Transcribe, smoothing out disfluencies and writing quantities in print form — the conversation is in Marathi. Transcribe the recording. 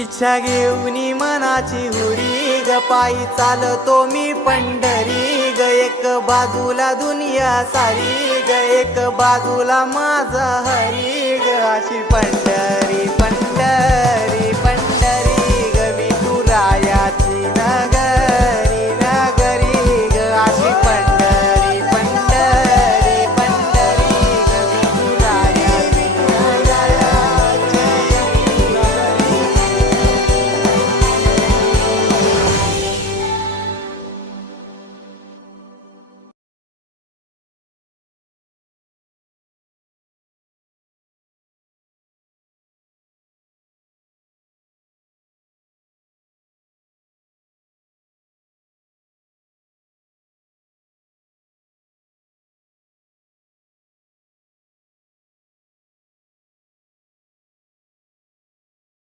इच्छा घेऊन मनाची हुरी ग पायी चालतो मी पंढरी ग एक बाजूला दुनिया सारी ग एक बाजूला माझा हरी ग अशी पंढरी